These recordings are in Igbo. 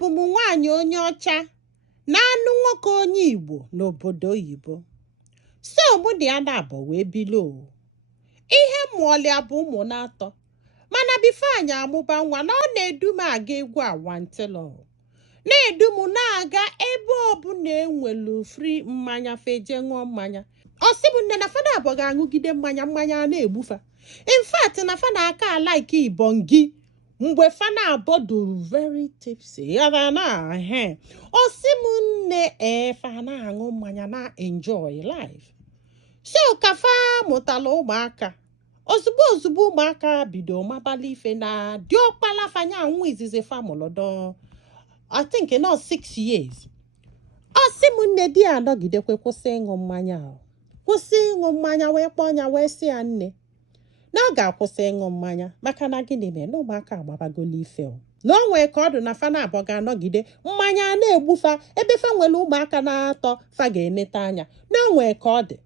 abụ m nwaanyị onye ọcha na anụ nwoke onye Igbo n'obodo oyibo. So mụ na ya na-abụ wee bilo. Ihe mụọlịa bụ ụmụ na-atọ. Mana bifo anyị amụba nwa na ọ na-edu m aga egwu awantịlọ. Na-edu m na-aga ebe ọbụla enwelu free mmanya feje ṅụọ mmanya. Ọ sị m nne na fada abụọ ga-aṅụgide mmanya a na-egbufa. In fact na fada aka alaiki ibongi. Mgbe fana abodu very tipsy yara na o si m nne fana aṅụ mmanya na enjoy life. So kafa mụtala ụmụaka. Ozugbo ụmụaka bido mabala ife na diokpala fanya anwụ izizi famolodo. I think not 6 years. O si m nne di anọgidekwe kwụsị ịṅụ mmanya. Kwụsị ịṅụ mmanya wee kpọọ ya wee sị ya nne na ọ ga-akwụsị ịṅụ mmanya maka na gịnị mere na ụmụaka agbabagolo ife na o nwee ka ọ dị na fa na-abụọ ga-anọgide mmanya na-egbufa ebe fa nwere ụmụaka na-atọ fa ga-eneta anya na o nwee ka ọ dị.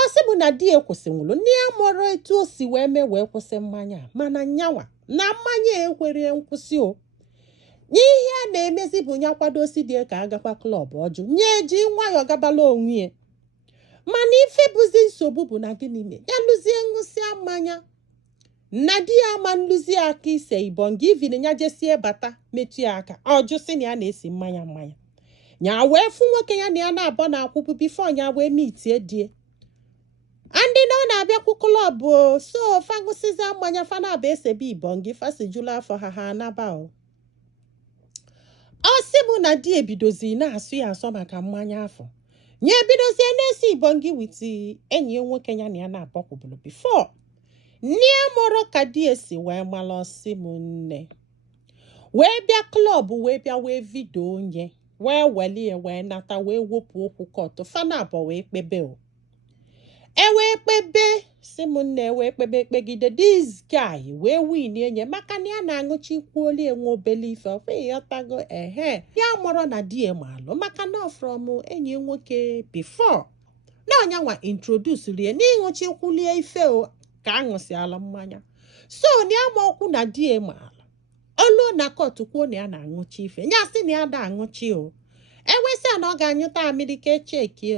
Ọ sị bụ na di kwụsịnwụrụ nne ya mụrụ etu o si wee mee wee kwụsị mmanya mana nyanwa na mmanya ekwere nkwụsị n'ihe a na-emezi bụ nya kwadosi dị ka agakwa klọb ọjụ nye ji nwayọọ gabala onwe ya. Mana ife bụzi nsogbu bụ na gịnị mee ya lụzie ṅụsịa mmanya na di ya ama nlụzie aka ise ibongi ivin ya jesie bata metụ ya aka ọjụ sị na ya na-esi mmanya nya wee fụ nwoke ya na ya na-abọ na akwụkwụ bifo nya wee mitie die ndị na ọ na-abịakwu klọb so fa ṅụsịza mmanya fa na-aba esebe ibongi fasijula afọ ha anaba ọ sị bụ na di ebidozi na-asụ ya asọ maka mmanya afọ nye ebidozie na-esi ibongi witi enyi nwoke ya na ya na-abọkwụbụrụ before nne mụrụ ka di esi wee mala ọsị m nne wee bịa klọb wee bịa wee vidio onye wee welie wee nata wee wepụ okwu kọtụ fana abụọ wee kpebe ewee kpebe si m nne wee kpebe kpegide this guy wee win enye maka na ya na-aṅụchi kwuoli enwe obele ife ọtago ya mụrụ na di malụ maka na from enyi nwoke before na ọnyanwa introduce rie n'ịṅụchi kwulie ife ka aṅụsịala mmanya so na ya ma okwu na di malụ olu na kọtụ kwuo na ya na-aṅụchi ife ya sị na ya da aṅụchi ewesịa na ọ ga-anyụta amịrị ka echeki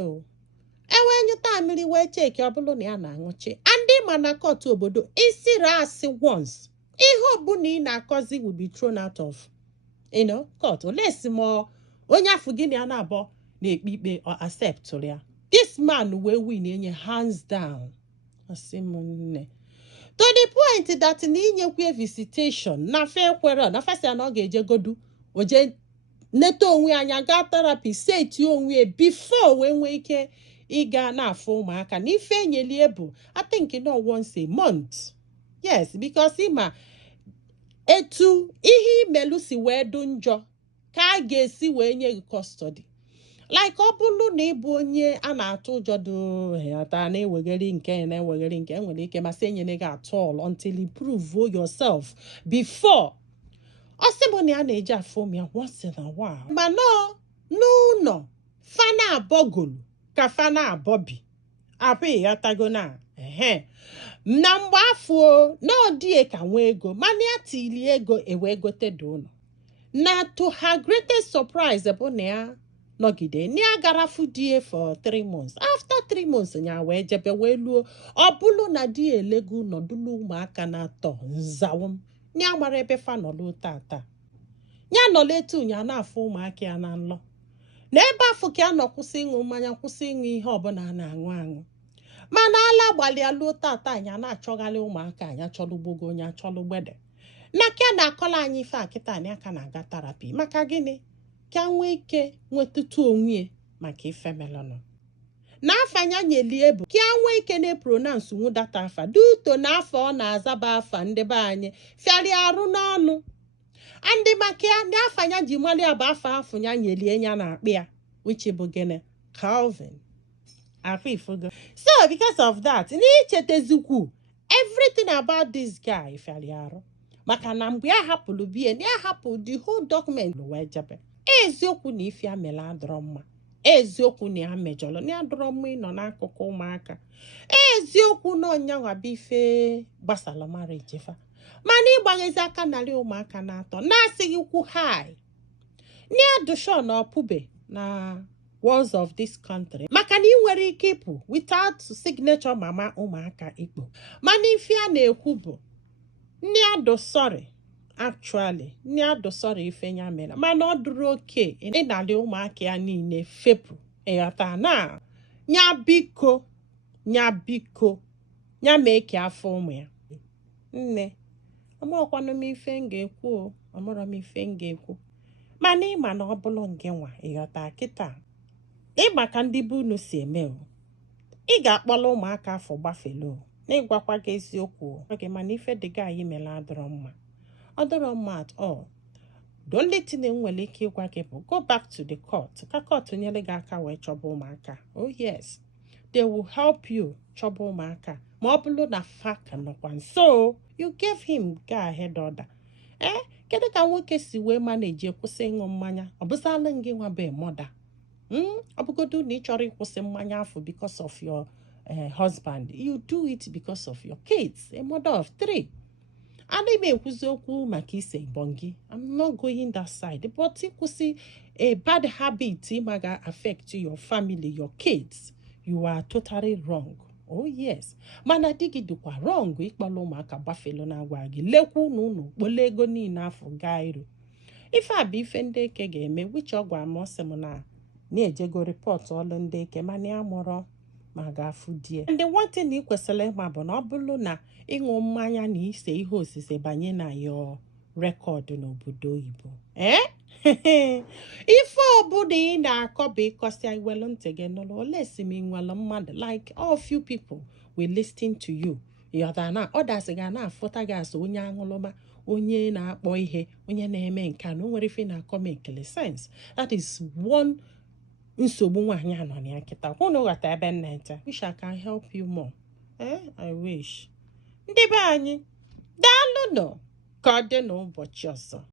ewee nyụta amịrị wee cheki ọ bụrụ na ya na-aṅụchi ndị ma na kọtụ obodo isiri asị once ihe ọbụla ị na-akọzi will be thrown out of court olesi ma onye afọ gị na ya na-abọ na-ekpe ikpe accept ya this man wee win enye hands down. Asị m nne to the point that na inyekwe visitation na fe kwere na fasi na ọ ga-eje godu oje neta onwe anya gaa therapy seti onwe before wee nwee ike ịga na-afụ ụmụaka na ife enyelie bụ I think no once a month. Yes, because ịma etu ihe imelu si wee dị njọ ka a ga-esi wee nye gị custody like ọ bụrụ na ịbụ onye a na-atụ ụjọ data na-ewegheri nke na-ewegheri nke enwere ike masị enyere gị at all until you prove yourself before ọ sị bụ na ya na-eji afụ m ya once in a while mana n'ụlọ fana abọgolu ka fana abọbi abụghị ya tago na na mgbe afọ na ọdịe ka nwee ego mana ya tili ego ewee gote dị ụlọ na to her greatest surprise bụ na ya nọgide na ya gara fụ die for 3 months after 3 months ya wee jebe wee luo ọ bụrụ na di elego nọdụlụ ụmụaka na-atọ nzawụ na ya gbara ebe fa nọlụ tata ya nọlụ etu ya na-afụ ụmụaka ya na nlọ n'ebe afọ ka a nọ kwụsị ịṅụ mmanya kwụsị ịṅụ ihe ọbụla a na-aṅụ mana ala gbalịa luo tata anyị na-achọgharị ụmụaka anyị achọlụgbogo onye achọlụ gbede na ka na-akọla anyị ife akịta anyị aka na-aga terapi maka gịnị ka nwee ike nwetụtụ onwe maka ife melọnụ na afa anya nyelie bụ ka nwee ike na-pronounce nwu data afa duto na afọ ọ na-azaba afa ndị be anyị fịarị arụ n'ọnụ ndị maka ya ndị afọ anya ji mali abụ afọ ya nyelie ya na-akpị ya which bụ gịnị Calvin afọ ifogo. So because of that n'ichetezikwu everything about this guy fịarị arụ maka na mgbe ya hapụrụ bie na ya hapụ the whole document wee jebe eziokwu na ife ya mere adọrọ mma eziokwu na ya mejọrọ na ya dọrọ mma ịnọ n'akụkụ ụmụaka eziokwu na ọnyanwa bụ ife gbasara marriage fa mana ịgbaghezi aka narị ụmụaka na-atọ na-asịghị kwu hai Nia dusho na opube na walls of this country. Maka na nwere ike ịpụ without signature mama ụmụaka Igbo. Mana ife a na-ekwu bụ Nia do sorry. Actually, Nia do sorry ife nya mere. Mana ọ dụrụ oke ịnali ụmụaka ya niile fepụ. Ịghọta na nya biko nya mee ka afọ ụmụ ya. Nne, ọmụọkwanụ m ife m ga-ekwu o, ọmụrọ m ife m ga-ekwu. Mana ịma na ọ bụrụ nke nwa ịghọta kịta. Ịma ka ndị bụ unu si eme o. Ị ga-akpọla ụmụaka afọ gbafelo o. Na ịgwakwa gị eziokwu o. Oge mana ife dịga anyị mere adọrọ mma. Ọ dọrọ mma at all. The only thing nwere ike ịgwa gị bụ go back to the court. Ka court nyere gị aka wee chọba ụmụaka. Oh yes. They will help you chọba ụmụaka. Ma ọ bụrụ na fact nọkwa nso, you gave him go ahead order. Kedu ka nwoke si wee manage kwụsị ịṅụ mmanya? Ọ bụzala gị nwa be mother. Ọ bụgodu na ị chọrọ ịkwụsị mmanya afọ because of your husband. You do it because of your kids. A mother of 3. Ana m ekwuzi okwu maka ise bongi. I'm not going that side. But ịkwụsị a bad habit ịmaga affect your family, your kids. You are totally wrong. Oh yes. Mana di gị dịkwa wrong ịkpọrọ ụmụaka gbafelo na-agwa gị. Lekwu na unu kpole ego niile afọ gaa iru. Ife a bụ ife ndị eke ga-eme which ọ gwa m ọsị m na-ejego report ọlụ ndị eke mana ya mụrụ ma ga-afụ die. Ndị nwantị na ị kwesịrị ịma bụ na ọ bụrụ na ịṅụ mmanya na ise ihe osise banye na yo rekọdụ n'obodo oyibo. Ife obodo ị na-akọ bụ ịkọsịa iwelu ntị gị n'ụlọ ole si m nwere mmadụ like all few people will listen to you. Yọda na others ga na-afụta gị asị onye aṅụlụma, onye na-akpọ ihe, onye na-eme nke na o nwere ife na-akọ make sense. That is one nsogbu nwaanyị anọ na ya kịta. Kwụnụ ghọta ebe nnete. Wish I can help you more. I wish. Ndị be anyị, daalụ nọ ka ọ dị n'ụbọchị ọzọ.